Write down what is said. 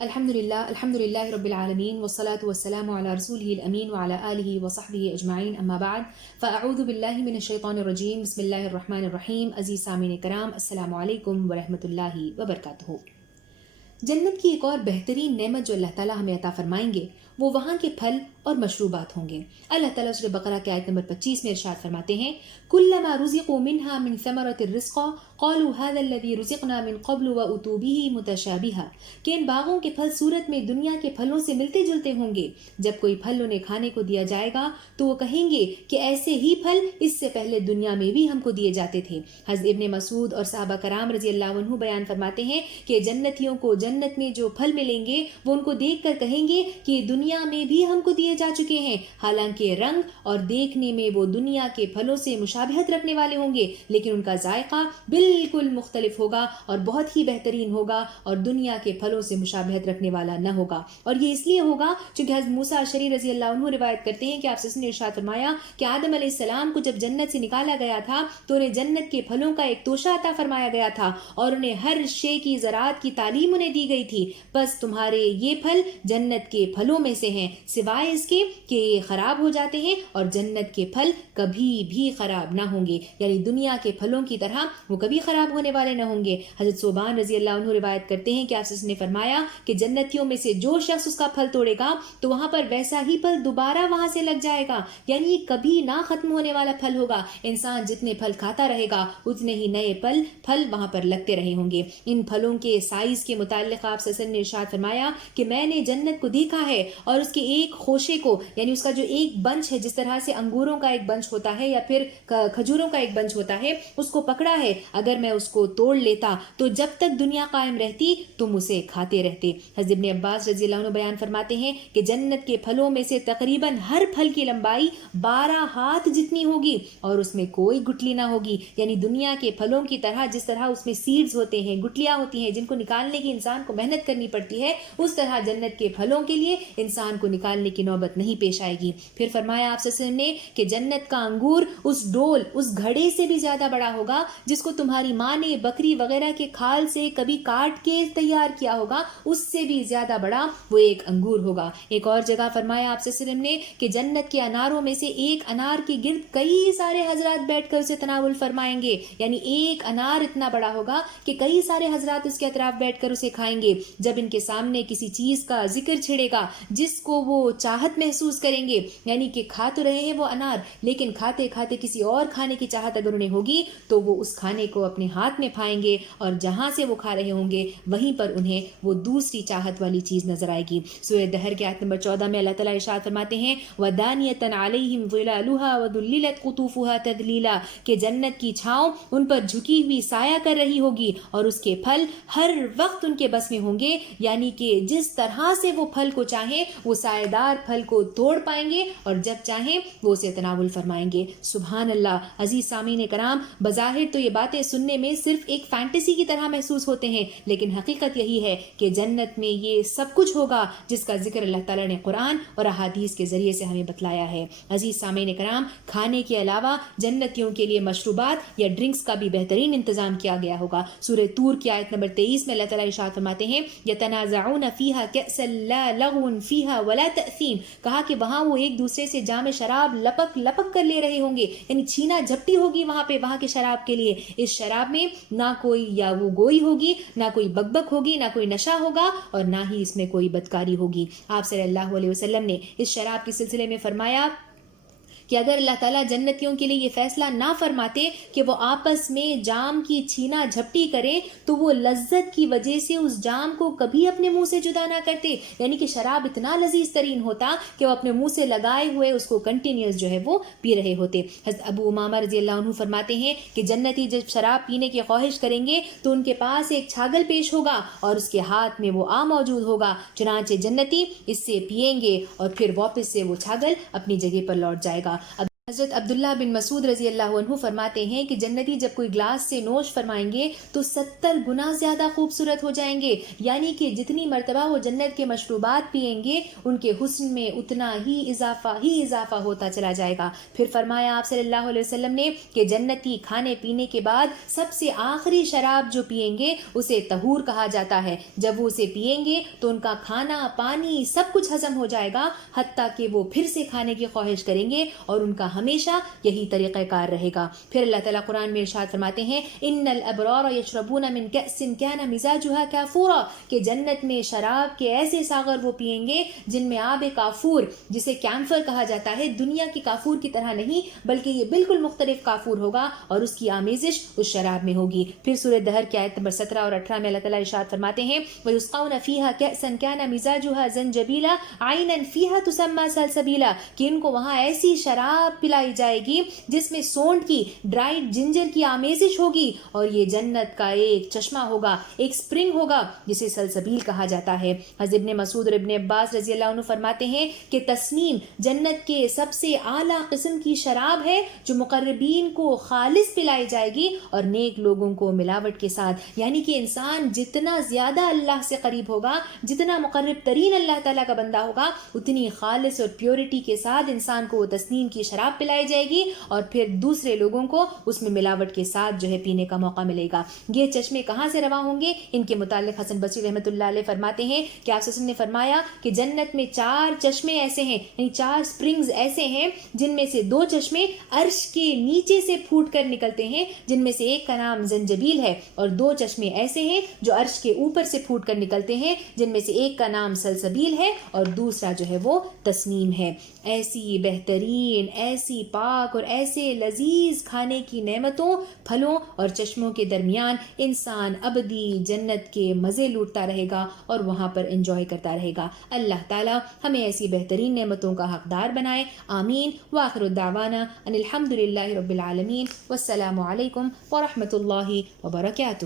الحمد لله رب العالمين والصلاة والسلام على رسوله الأمين وعلى آله وصحبه أجمعين أما بعد فأعوذ بالله من الشيطان الرجيم بسم الله الرحمن الرحيم عزیز سامعین کرام السلام علیکم ورحمۃ اللہ وبرکاتہ۔ جنت کی ایک اور بہترین نعمت جو اللہ تعالیٰ ہمیں عطا فرمائیں گے وہ وہاں کے پھل اور مشروبات ہوں گے۔ اللہ تعالیٰ سورہ بقرہ کے آیت نمبر 25 میں ارشاد فرماتے ہیں کلما رزقوا منها من ثمرة الرزق قالوا هذا الذي رزقنا من قبل واتوا به متشابها کہ ان باغوں کے پھل صورت میں دنیا کے پھلوں سے ملتے جلتے ہوں گے، جب کوئی پھل انہیں کھانے کو دیا جائے گا تو وہ کہیں گے کہ ایسے ہی پھل اس سے پہلے دنیا میں بھی ہم کو دیے جاتے تھے۔ حضرت ابن مسعود اور صحابہ کرام رضی اللہ عنہ بیان فرماتے ہیں کہ جنتیوں کو جنت میں جو پھل ملیں گے وہ ان کو دیکھ کر کہیں گے کہ دنیا میں بھی ہم کو دیے جا چکے ہیں، حالانکہ رنگ اور دیکھنے میں وہ دنیا کے پھلوں سے مشابہت رکھنے والے ہوں گے، لیکن ان کا ذائقہ بالکل مختلف ہوگا اور بہت ہی بہترین ہوگا اور دنیا کے پھلوں سے مشابہت رکھنے والا نہ ہوگا۔ اور یہ اس لیے ہوگا چونکہ حضرت موسیٰ اشعری رضی اللہ عنہ روایت کرتے ہیں کہ آپ نے ارشاد فرمایا کہ آدم علیہ السلام کو جب جنت سے نکالا گیا تھا تو انہیں جنت کے پھلوں کا ایک توشہ عطا فرمایا گیا تھا اور انہیں ہر شے کی زراعت کی تعلیم انہیں دی گئی تھی، بس تمہارے یہ پھل جنت کے پھلوں میں سے ہیں، سوائے اس کے کہ یہ خراب ہو جاتے ہیں اور جنت کے پھل کبھی بھی خراب نہ ہوں گے، یعنی دنیا کے پھلوں کی طرح وہ کبھی خراب ہونے والے نہ ہوں گے۔ حضرت صوبان رضی اللہ عنہ روایت کرتے ہیں کہ آپ نے فرمایا کہ جنتیوں میں سے جو شخص اس کا پھل توڑے گا تو وہاں پر ویسا ہی پھل دوبارہ وہاں سے لگ جائے گا، یعنی یہ کبھی نہ ختم ہونے والا پھل ہوگا۔ انسان جتنے پھل کھاتا رہے گا اتنے ہی نئے پھل وہاں پر لگتے رہے ہوں گے۔ ان پھلوں کے سائز کے متعلق آپ صلی اللہ علیہ وسلم نے ارشاد فرمایا کہ میں نے جنت کو دیکھا ہے اور اس کے ایک خوشے کو، یعنی اس کا جو ایک بنچ ہے، جس طرح سے انگوروں کا ایک بنچ ہوتا ہے یا پھر کھجوروں کا ایک بنچ ہوتا ہے، اس کو پکڑا ہے، اگر میں اس کو توڑ لیتا تو جب تک دنیا قائم رہتی تم اسے کھاتے رہتے۔ حضرت ابن عباس رضی اللہ عنہ بیان فرماتے ہیں کہ جنت کے پھلوں میں سے تقریباً ہر پھل کی لمبائی 12 ہاتھ جتنی ہوگی اور اس میں کوئی گٹلی نہ ہوگی، یعنی دنیا کے پھلوں کی طرح جس طرح اس میں سیڈز ہوتے ہیں، گٹلیاں ہوتی ہیں جن کو نکالنے کی انسان کو محنت کرنی پڑتی ہے، اس طرح جنت کے پھلوں کے لیے انسان کو نکالنے کی نوبت نہیں پیش آئے گی۔ پھر فرمایا آپ صلی اللہ علیہ وسلم نے کہ جنت کا انگور اس ڈول، اس گھڑے سے بھی زیادہ بڑا ہوگا جس کو تمہاری ماں نے بکری وغیرہ کے کھال سے کبھی کاٹ کے تیار کیا ہوگا، اس سے بھی زیادہ بڑا وہ ایک انگور ہوگا۔ ایک اور جگہ فرمایا آپ صلی اللہ علیہ وسلم نے کہ جنت کے اناروں میں سے ایک انار کے گرد کئی سارے حضرات بیٹھ کر اسے تناول فرمائیں گے، یعنی ایک انار اتنا بڑا ہوگا کہ کئی سارے حضرات اس کے اطراف بیٹھ کر اسے کھائیں گے۔ جب ان کے سامنے کسی چیز کا ذکر چھڑے گا جس کو وہ چاہت محسوس کریں گے، یعنی کہ کھا تو رہے ہیں وہ انار لیکن کھاتے کھاتے کسی اور کھانے کی چاہت اگر انہیں ہوگی تو وہ اس کھانے کو اپنے ہاتھ میں پھائیں گے اور جہاں سے وہ کھا رہے ہوں گے وہیں پر انہیں وہ دوسری چاہت والی چیز نظر آئے گی۔ سورہ دہر کے آیت نمبر 14 میں اللہ تعالیٰ ارشاد فرماتے ہیں وَدَانِيَةً عَلَيْهِمْ ظِلَالُهَا وَذُلِّلَتْ قُطُوفُهَا تَذْلِيلًا کہ جنت کی چھاؤں ان پر جھکی ہوئی سایہ کر رہی ہوگی اور اس کے پھل ہر وقت ان کے بس میں ہوں گے، یعنی کہ جس طرح سے وہ پھل کو چاہیں وہ سایہ دار پھل کو توڑ پائیں گے اور جب چاہیں وہ اسے تناول فرمائیں گے۔ سبحان اللہ۔ عزیز سامعین کرام، بظاہر تو یہ باتیں سننے میں صرف ایک فینٹیسی کی طرح محسوس ہوتے ہیں، لیکن حقیقت یہی ہے کہ جنت میں یہ سب کچھ ہوگا جس کا ذکر اللہ تعالیٰ نے قرآن اور احادیث کے ذریعے سے ہمیں بتلایا ہے۔ عزیز سامعین کرام، کھانے کے علاوہ جنتیوں کے لیے مشروبات یا ڈرنکس کا بھی بہترین انتظام کیا گیا ہوگا۔ سورہ طور کی آیت نمبر 23 میں اللہ تعالیٰ ارشاد فرماتے ہیں یتنازعون فیہا کأسا لا لغو فیہا ولا تأثیم کہا کہ وہاں وہ ایک دوسرے سے جام شراب لپک لپک کر لے رہے ہوں گے، یعنی چھینا جھپٹی ہوگی وہاں پہ وہاں کے شراب کے لیے۔ اس شراب میں نہ کوئی یا وہ گوئی ہوگی، نہ کوئی بکبک ہوگی، نہ کوئی نشہ ہوگا اور نہ ہی اس میں کوئی بدکاری ہوگی۔ آپ صلی اللہ علیہ وسلم نے اس شراب کے سلسلے میں فرمایا کہ اگر اللہ تعالیٰ جنتیوں کے لیے یہ فیصلہ نہ فرماتے کہ وہ آپس میں جام کی چھینا جھپٹی کریں تو وہ لذت کی وجہ سے اس جام کو کبھی اپنے منہ سے جدا نہ کرتے، یعنی کہ شراب اتنا لذیذ ترین ہوتا کہ وہ اپنے منہ سے لگائے ہوئے اس کو کنٹینیوس جو ہے وہ پی رہے ہوتے۔ حضرت ابو امامہ رضی اللہ عنہ فرماتے ہیں کہ جنتی جب شراب پینے کی خواہش کریں گے تو ان کے پاس ایک چھاگل پیش ہوگا اور اس کے ہاتھ میں وہ موجود ہوگا، چنانچہ جنتی اس سے پیئیں گے اور پھر واپس سے وہ چھاگل اپنی جگہ پر لوٹ جائے گا۔ حضرت عبداللہ بن مسعود رضی اللہ عنہ فرماتے ہیں کہ جنتی جب کوئی گلاس سے نوش فرمائیں گے تو 70 گنا زیادہ خوبصورت ہو جائیں گے، یعنی کہ جتنی مرتبہ وہ جنت کے مشروبات پئیں گے ان کے حسن میں اتنا ہی اضافہ ہوتا چلا جائے گا۔ پھر فرمایا آپ صلی اللہ علیہ وسلم نے کہ جنتی کھانے پینے کے بعد سب سے آخری شراب جو پئیں گے اسے طہور کہا جاتا ہے۔ جب وہ اسے پئیں گے تو ان کا کھانا پانی سب کچھ ہضم ہو جائے گا، حتیٰ کہ وہ پھر سے کھانے کی خواہش کریں گے اور ان کا ہمیشہ یہی طریقہ کار رہے گا۔ پھر اللہ تعالیٰ قرآن میں ارشاد فرماتے ہیں ان الابرار یشربون من کأس کان مزاجها کافورا، کہ جنت میں شراب کے ایسے ساغر وہ پئیں گے جن میں آب کافور، جسے کیمفر کہا جاتا ہے، دنیا کی کافور کی طرح نہیں بلکہ یہ بالکل مختلف کافور ہوگا اور اس کی آمیزش اس شراب میں ہوگی۔ پھر سورہ دہر کی آیت نمبر 17 اور 18 میں اللہ تعالیٰ ارشاد فرماتے ہیں وَيُسْقَوْنَ فِيهَا كَأْسًا كَانَ مِزَاجُهَا زَنْجَبِيلًا عَيْنًا فِيهَا تُسَمَّى سَلْسَبِيلًا، کہ ان کو وہاں ایسی شراب پلائی جائے گی جس میں سونڈ کی، ڈرائیڈ جنجر کی آمیزش ہوگی، اور یہ جنت کا ایک چشمہ ہوگا، ایک سپرنگ ہوگا جسے سلسبیل کہا جاتا ہے۔ حضرت ابن مسعود اور ابن عباس رضی اللہ عنہ فرماتے ہیں کہ تسنیم جنت کے سب سے اعلیٰ قسم کی شراب ہے جو مقربین کو خالص پلائی جائے گی اور نیک لوگوں کو ملاوٹ کے ساتھ، یعنی کہ انسان جتنا زیادہ اللہ سے قریب ہوگا، جتنا مقرب ترین اللہ تعالیٰ کا بندہ ہوگا، اتنی خالص اور پیورٹی کے ساتھ انسان کو وہ تسنیم کی شراب پلائی جائے گی اور پھر دوسرے لوگوں کو اس میں ملاوٹ کے ساتھ جو ہے پینے کا موقع ملے گا۔ یہ چشمے کہاں سے رواں ہوں گے؟ ان کے متعلق حسن بصری رحمۃ اللہ علیہ فرماتے ہیں کہ آپ نے فرمایا کہ جنت میں 4 چشمے ایسے ہیں، یعنی 4 سپرنگز ایسے ہیں جن میں سے 2 چشمے عرش کے نیچے سے پھوٹ کر نکلتے ہیں، جن میں سے ایک کا نام زنجبیل ہے، اور 2 چشمے ایسے ہیں جو عرش کے اوپر سے پھوٹ کر نکلتے ہیں، جن میں سے ایک کا نام سلسبیل ہے اور دوسرا جو ہے وہ تسنیم ہے۔ ایسی بہترین، ایسی پاک اور ایسے لذیذ کھانے کی نعمتوں، پھلوں اور چشموں کے درمیان انسان ابدی جنت کے مزے لوٹتا رہے گا اور وہاں پر انجوائے کرتا رہے گا۔ اللہ تعالیٰ ہمیں ایسی بہترین نعمتوں کا حقدار بنائے، آمین۔ وآخر الدعوانا ان الحمد للہ رب العالمین، والسلام علیکم ورحمۃ اللہ وبرکاتہ۔